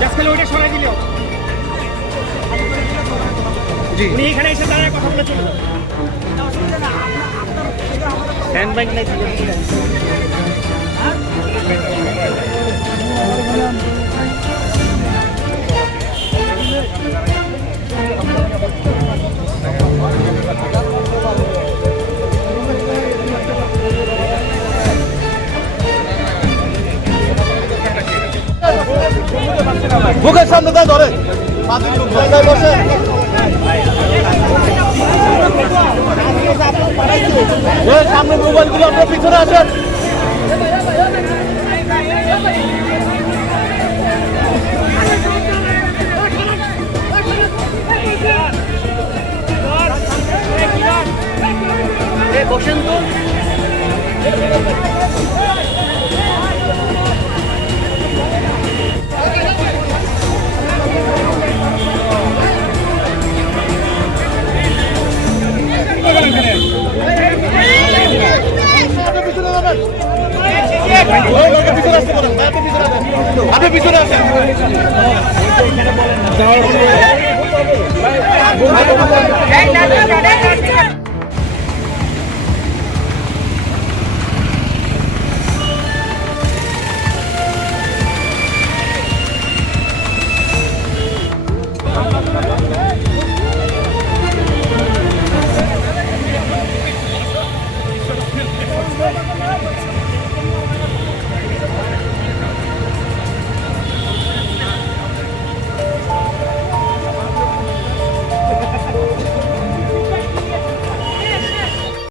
জাসকালে ওইটা সরাই দিলেও। উনি এখানে এসে দাঁড়ায় কথা বলে চলে হ্যান্ড ব্যাগ নেই মুখের সামনে তাই ধরে। সামনে মোবাইলগুলো আপনার পিছনে আসেন। বসেন তো। আপনি পিছনে আসেন Let's go.